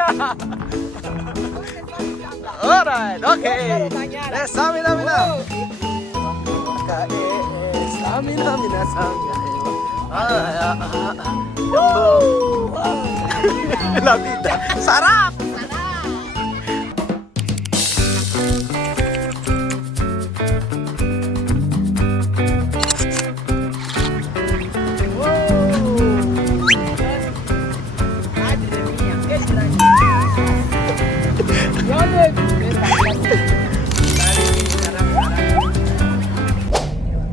ka! Alright, okay. Stamina, stamina. La vida. Sarap!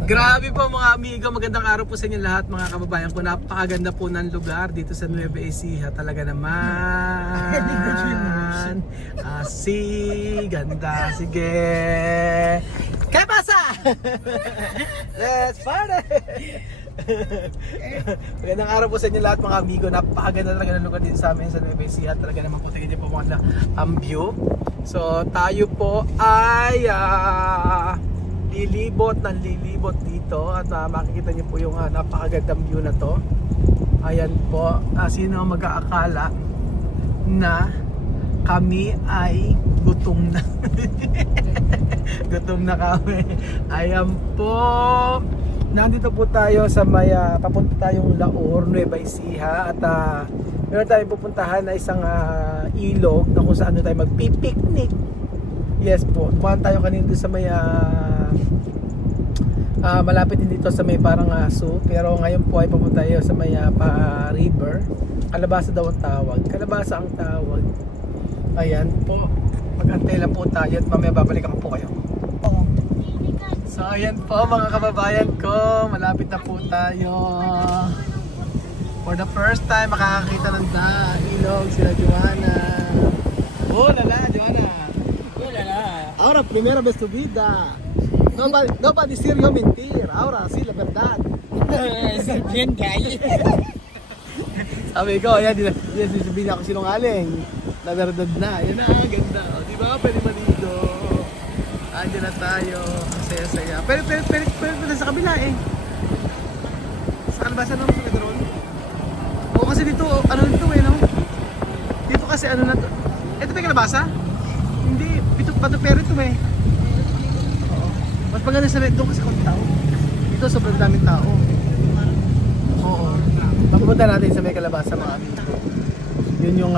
Grabe po mga amigo, magandang araw po sa inyo lahat mga kababayan ko. Napakaganda po ng lugar dito sa Nueva Ecija. Talaga naman. Ganda. Sige. ¿Qué pasa? Let's party! Magandang araw po sa inyo lahat mga amigo. Napakaganda talaga ng lugar dito sa amin sa Nueva Ecija. Talaga naman po, tingin niyo po mga ang view. So tayo po ay lilibot dito at makikita niyo po yung napakagandang view na to. Ayan po, sino ang mag-aakala na kami ay gutom na. Gutom na kami. Ayan po, nandito po tayo sa may papunta tayong Laur, Nueva Ecija at meron tayong pupuntahan na isang ilog na kung saan tayo magpipiknik. Yes po, pumunta tayo kanina sa may malapit din dito sa may parang aso, pero ngayon po ay pumunta tayo sa may river. Kalabasa daw ang tawag. Kalabasa ang tawag. Ayan po, mag-antay lang po tayo at mamaya babalikan ko po kayo. So ayan po mga kababayan ko, malapit na po tayo. For the first time makakakita ng ilog sila Joanna. Oh lala, Joanna. Oh lala. Ahora primera vez tu vida. No va a decir yo mentir, ahora sí la verdad. Bien gay. Sabi ko, ayan, sabihin ako sinungaling. La verdad na, yan na, ganda. O, di ba? Pwede maligo. Andiyan na tayo, ang saya-saya. Pero sa kabila eh. Sa kalabasa naman sa Pedron. O kasi dito, ano dito eh, no? Dito kasi ano na to. Ito ba yung kalabasa? Hindi, Bato Pero ito eh. Mas maganda sa doon kasi kung tao. Dito sobrang daming tao. Oo. Papunta natin sa may kalabasa mga amigo. Yun yung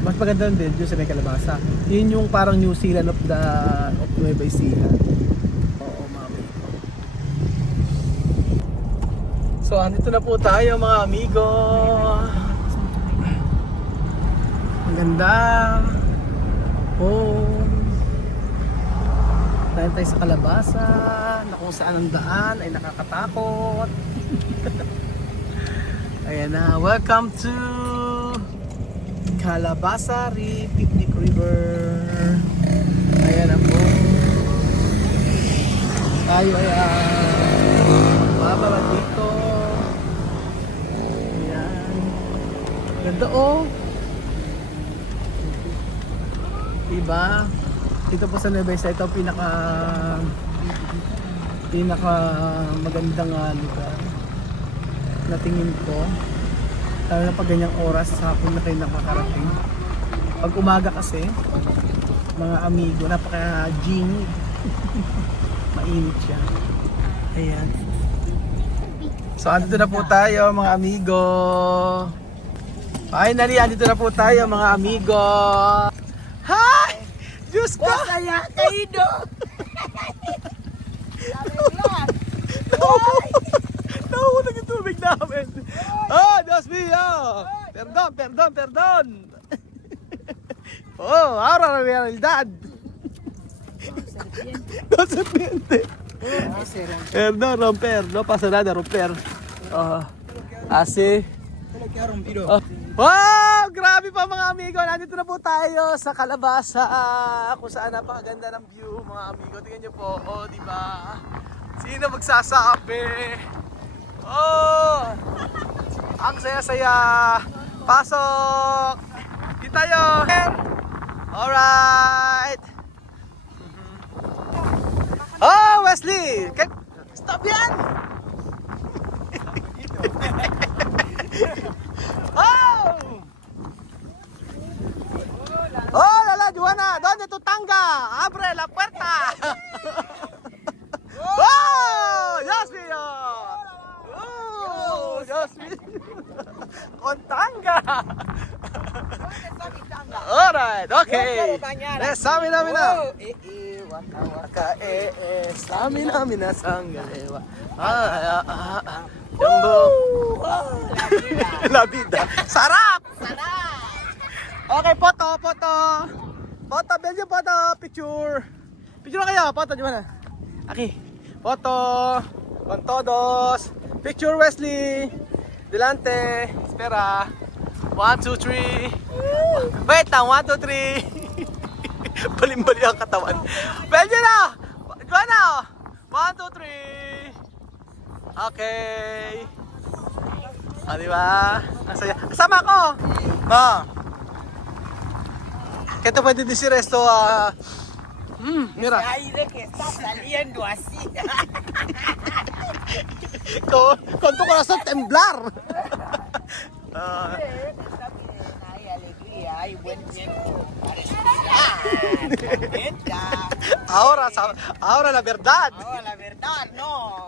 mas maganda din dito sa may kalabasa. Yun yung parang New Zealand of Nueva Ecija. Oo mga amigo. So andito na po tayo mga amigo. Ang ganda. Oh. Tayo sa kalabasa na kung saan ang daan ay nakakatakot. Ayan na, welcome to Calabasa Picnic River. Ayan na po. Tayo ay bababa dito. Ayan. Ganda oh. Diba? Dito po sa Nueva Ecija, ito pinaka magandang lugar na tingin ko. Lalo na pag ganyang oras sa hapon na kayo nakakarating. Pag umaga kasi, mga amigo, napaka-genie. Mainit siya. Ayan. So andito na po tayo mga amigo. Finally, andito na po tayo mga amigo. Hi! Diyos ko! Saya kayo. Nahuhulog yung tubig namin. Oh, Diyos mío! Perdón. Oh, ahora la realidad. No serpiente. Perdón, romper. No pasa nada, romper. Así. Wow! Grabe pa mga amigo. Nandito na po tayo sa Calabasa. Kung saan napakaganda ng view mga amigo. Tingnan nyo po. Oh, di ba? Sino magsasabi? Oh! Ang saya-saya. Pasok! Dito tayo! Alright! Oh, Wesley! Stop yan! Oh! todos. Contanga. Alright, okay. Stamina mina. Stamina mina sanggalewa. Jumbo. La vida. Sarap! Okay, foto. Foto, Belgium foto. Picture. Picture kayo, foto, di ba na? Okay. Foto. Con todos. Picture, Wesley. Delante. Espera. 1, 2, 3. Wait lang, 1, 2, 3. Balimbali ang katawan. Belgium na! Diba na? 1, 2, 3. Okay. O, diba? Ang saya. Kasama ko! Kaya pwede din si Resto, mira. Aire que está saliendo así. Con tu corazón temblar. Hay alegría, hay buen tiempo para estudiar. Ahora la verdad. No, la verdad, no.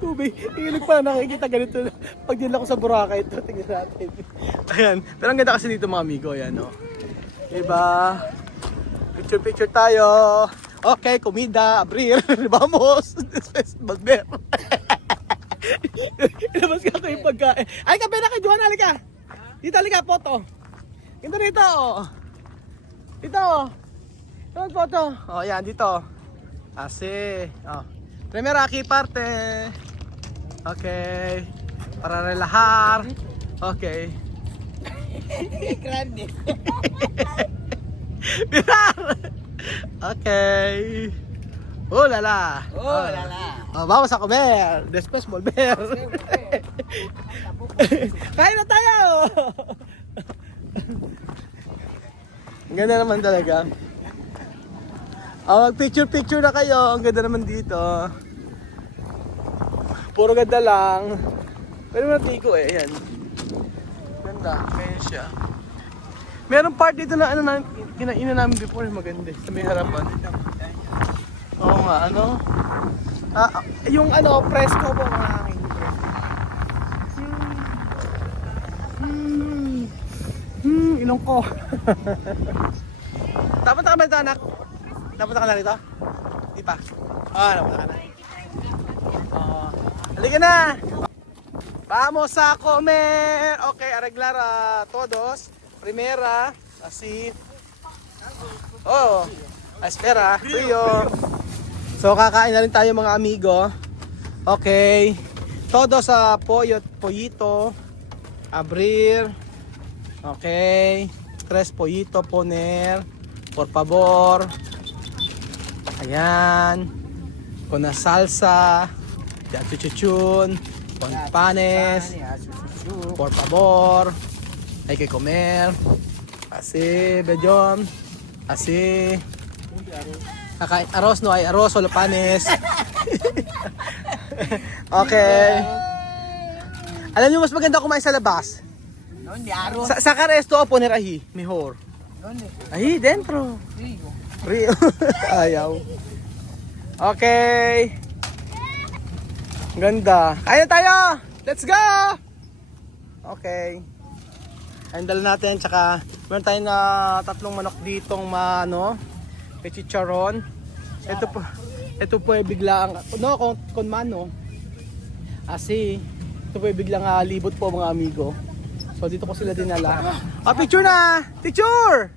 Tubig, hilig pa nakikita ganito. Pag din ako sa Boracay, ito, tingnan natin. Ayan, pero ang ganda kasi dito mga amigo, ayan o. Diba? Picture tayo. Okay, comida, abrir, vamos. Magber. Ilabas ka ko yung pagkain. Ay, kape na kay Juan, halika. Dito, halika, photo. Dito, dito. Dito. Ito, photo. O, yan, dito. Asi. O. Primera aquí parte. Okay. Para relajar. Okay. Grande. Mirar. Okay. Oh la la. Oh, la la. Vamos a comer. Después volver. Kain na tayo. Ang ganda naman talaga. Mag-picture na kayo. Ang ganda naman dito. Puro ganda lang. Pero matigo eh. Ayan. Ganda. Ayan siya. Meron part dito na ano na kinainan namin before. Maganda. Sa may harapan. Oo nga. Ano? Yung ano, presko po mga hangin. Ilong ko. Dapat ka ba ito, anak? Dapat ka na rito? Di pa? Dapat ka na. Halika na! Vamos a comer! Okay, arreglar todos. Primera, así. Oh, espera, frío. So, kakain na rin tayo mga amigo. Okay. Todos sa pollito. Abrir. Okay. 3 pollito poner. Por favor. Ayan. Con la salsa. Ya chuchuchun. Con panes. Por favor. Hay que comer. Así, bellón. Así. Kakain arroz, no hay arroz, solo panes. Okay. Alam niyo mas maganda kumain sa labas. ¿Dónde arroz? Sacar esto o poner ahí, mejor. ¿Dónde? Ahí, dentro. Rigo. Río. Ayaw. Okay. Ganda. Kaya tayo. Let's go. Okay. Ayun dala natin. Tsaka meron tayong na 3 manok ditong chicharon. Ito po ay biglang con mano. Asi. Ito po ay biglang libot po mga amigo. So dito ko sila dinala. Picture na. Picture.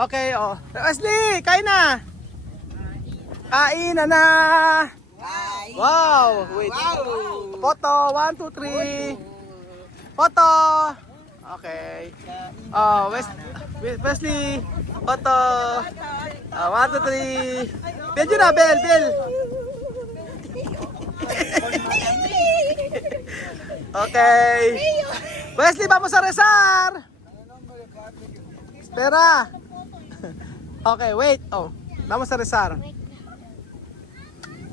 Okay, Wesley, kain na. Kain na. Wow. Wait. Photo. 1, 2, 3. Photo. Okay. Wesley. Photo. 1, 2, 3. Bel na, Bel. Okay. Wesley, vamos a rezar. Espera. Okay, wait. Vamos a rezar.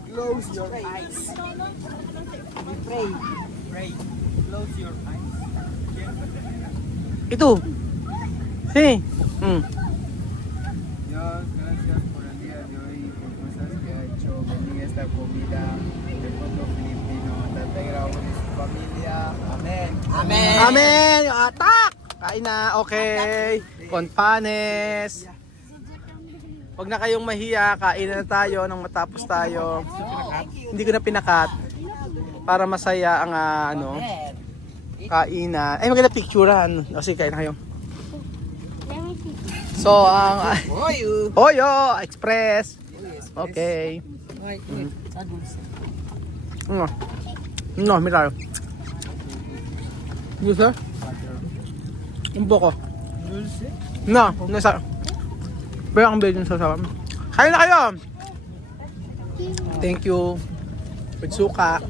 Close your eyes. We pray. Pray. Close your eyes. Ito. Sí. Dios, gracias por el día de hoy, por cosas que ha hecho. Bendiga esta comida de Fondo Filipino. Pamilya. Amen. Amen. Amen! Yung atak! Kain na, okay. Conpanes. Huwag na kayong mahiya, kain na tayo nang matapos tayo. Hindi ko na pinakat para masaya ang kainan. Ay, maganda picturean. O sige, kain na kayo. So, ang Oyo Express. Okay. No, mira. Gusto? Un poco. No, nasa. Pero ang bilhin sa sawa. Kain na kayo. Thank you. With suka.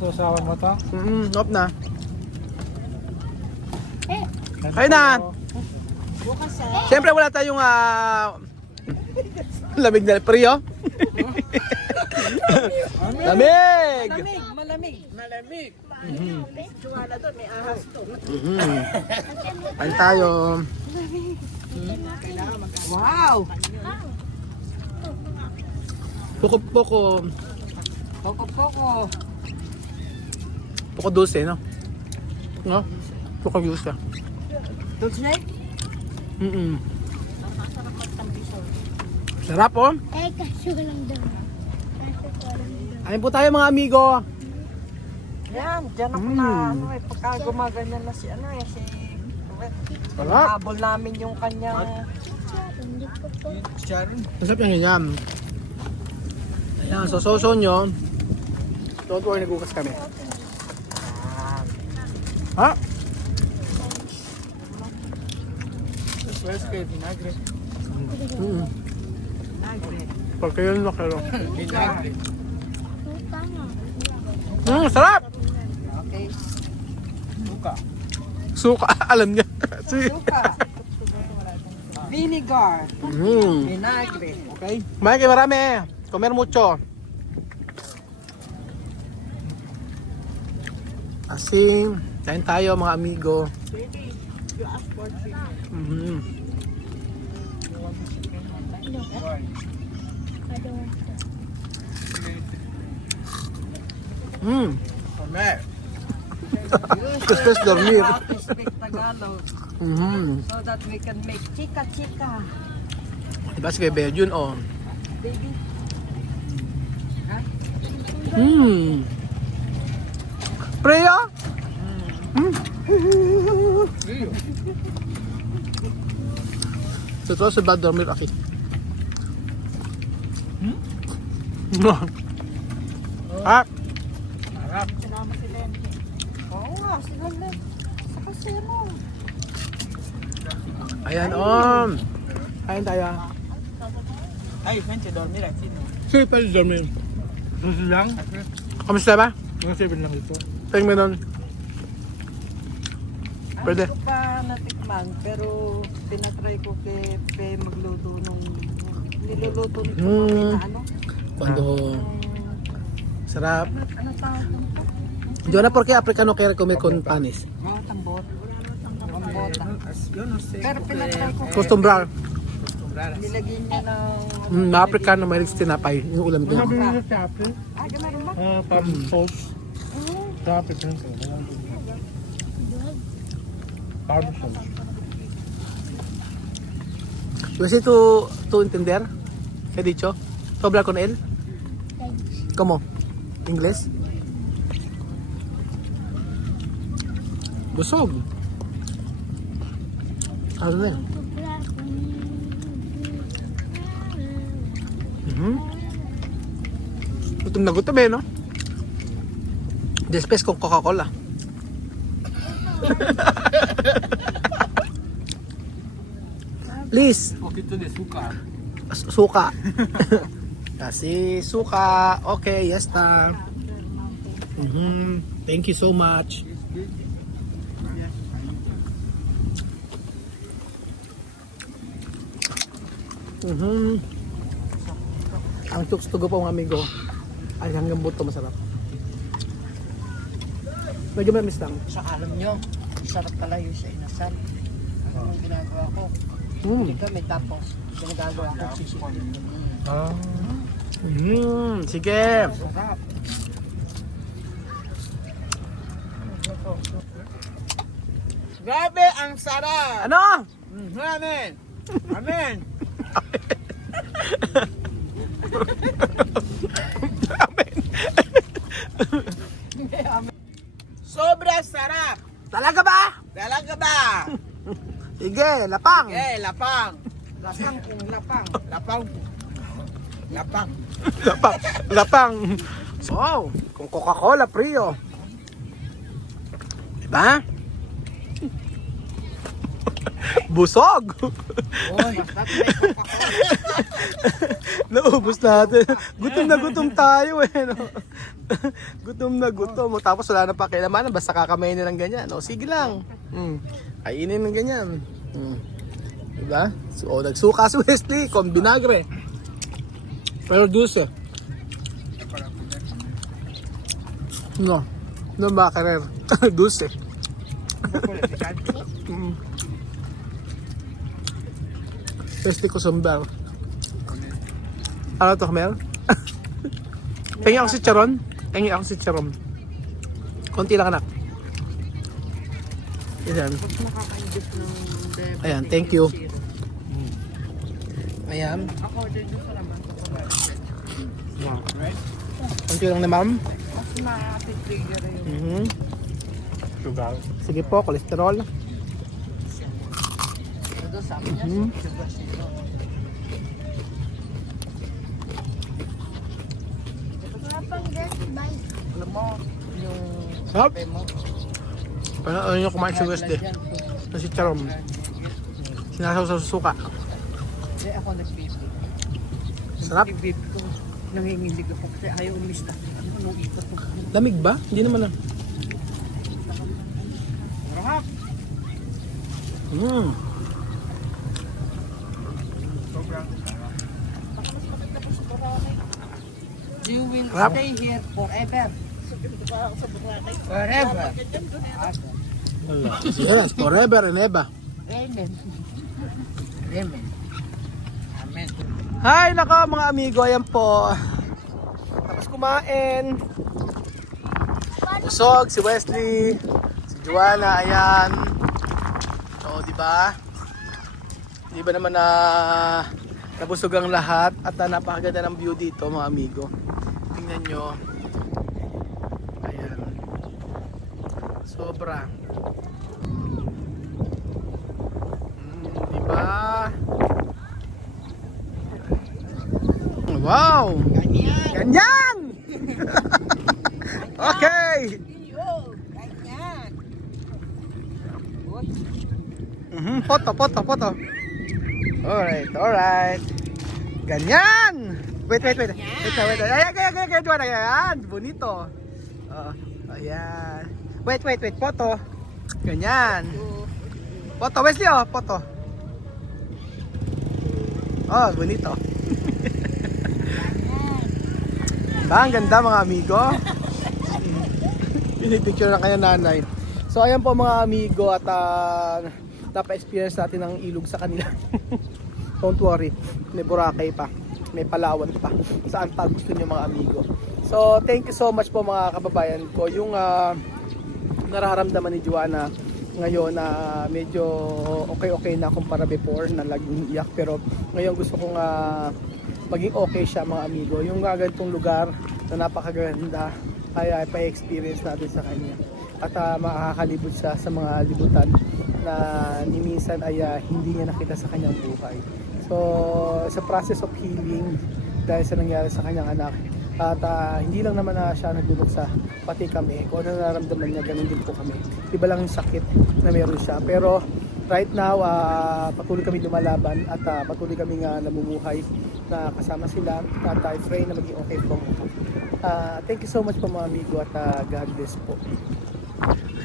Sasawan mo to? Nop na. Kain na. Siyempre wala tayong lamig na frio. Lamig! Malamig. Juwala doon, may ahas to. Kain tayo. Wow! Poko-poko. Poko-poko. Poko dulce, no? No? Poko dulce. Dulce? Sarap, oh. Eh, kaso lang daw. Kaso ko lang daw. Ayun po tayo mga amigo. Yan, dyan ako na, pagka gumaganyan na si, si Sarap. habol namin yung kanyang, Hindi ko po. Masarap yung yam. Ayan, so soso nyo. Don't worry, nagugas kami. Ha? Porque yun na kayo. Suka nga. Sarap! okay, Suka, alam niya. suka, vinegar, vinagre, Okay. Kumain kayo marami. Comer mucho. Asin. Kain tayo mga amigo. Comer. Después dormir. speak Tagalog, so that we can make chika-chika, Diba si Bebe yun, oh. baby. Preya? Totoo sa bad dormir, Aki. Ah, Salamat si Len. Oo nga, sila Len. Sa kasi mo. ayan, oh. Kain tayo. Ay, French, dormi lang. Sino? Sige, pwede dormir. Susi lang? Kamusta ba? Yung 7 lang ito. Tingin mo nun. Pwede. Hindi ko pa natikman, pero pinatry ko kay magluto nung niluluto nito na ano. Cuando sarap. Ano tawag nito? Yo na porque africano quiere comer con panes. Oh, tambot. Tambota. Pero pinatry ko. Costumbrar. Nilagyan niya ng... Mga africano may tinapay. Yung ulam ko. Ah, gano'n ba? Pam-sauce. Tapos yun. Pam-sauce. Kasi to entender. ¿Qué he dicho? ¿Tú hablar con él? ¿Cómo? ¿Inglés? Busog. Ano na yun? Gutom na gutom eh, no? Después con Coca-Cola. Please. Poquito de azúcar. Suka. Kasi suka. Okay, yes ta. Thank you so much. Ang tukstugo po mga amigo ay hanggang buto masarap. Medyo mamis lang. Sa alam nyo, sarap pala yung sa inasal. Ano yung ginagawa ko? Kami tapos, ginagawa ko sisig. Sige. Sarap. Grabe, ang sarap! Ano? Amen! Amen! Sobra sarap! Talaga ba? Talaga ba? Sige, lapang. Eh, lapang! Lapang kung lapang. Lapang! Lapang! Lapang. Lapang. Wow, kung Coca-Cola Prio. Diba? Busog. Oy! Naubos natin. Gutom na gutom tayo eh. No? Gutom na gutom. Tapos wala na pakialamanan. Basta kakamayin nilang ganyan. O, sige lang. Kainin ng ganyan. Diba? So, nagsuka si Wesley. Con vinagre. Pero dulce. No. No makarer. Dulce. Wesley Cosumber. Ano to, Mel? Pengi ako si Charon. Pengi ako si Charon. Konti lang, anak. Ayan. Nakakaingit ng diabetic. Ayan, thank you. Ayan. Ako din sa laman. Konti lang na, ma'am. Mas ma-trigger yung Sugar. Sige po, kolesterol. ito sa akin niya. Lapang din, bye. Alam mo, yung Sarap. kape mo. Paano ano yung kumain si Wesley? Na si Charon. Sinasaw sa suka. Hindi ako nag-baby. Sarap. Yung baby ko, nangingilig ako kasi ayaw umista. Ano nung ikot ko. Lamig ba? Hindi naman na. Sarap! You will Sarap. stay here forever. Forever. Yes, forever and ever. Amen. Amen. Amen. Hi, nako mga amigo. Ayan po. Tapos kumain. Busog si Wesley. Si Joanna, ayan. So, di ba? Di ba naman na nabusog ang lahat at napakaganda ng view dito mga amigo. Tingnan nyo. Ayan. Sobra. Di ba? Wow! Ganyan. Ganyan! Okay! Ganyan. Foto. Alright. Ganyan! Wait. Ayan, Juan, ayan. Bonito. Ayan. Wait. Foto. Ganyan. Foto, Wesley, oh. Foto. Oh, bonito. Diba? Ang ganda mga amigo. Pinipicture ng kanya nanay. So ayan po mga amigo at napa-experience natin ng ilog sa kanila. Don't worry, may Boracay pa, may Palawan pa, saan pa gusto nyo mga amigo. So thank you so much po mga kababayan ko. Yung nararamdaman ni Joanna ngayon na medyo okay na kumpara before na laging iyak, pero ngayon gusto kong maging okay siya mga amigo. Yung ganitong lugar na napakaganda ay pa-experience natin sa kanya at makakalibot siya sa mga libutan na ni minsan ay hindi niya nakita sa kanyang buhay. So sa process of healing dahil sa nangyari sa kanyang anak at hindi lang naman siya nagluluksa, pati kami kung ano nararamdaman niya, ganun din po kami. Iba lang yung sakit na meron siya, pero right now patuloy kami lumalaban at patuloy kami namumuhay na kasama sila at I pray na maging okay po. Thank you so much po mga amigo at God bless po.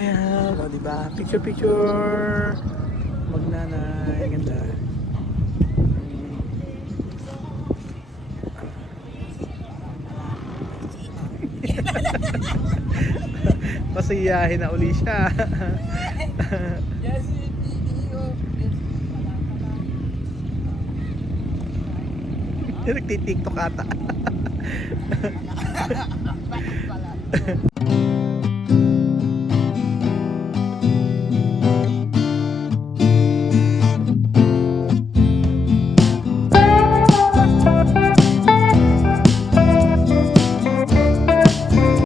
Ayan, o diba? Picture. Magnanay, ganda. Masiyahin na uli siya. Yes, video. Nagtitiktok ata.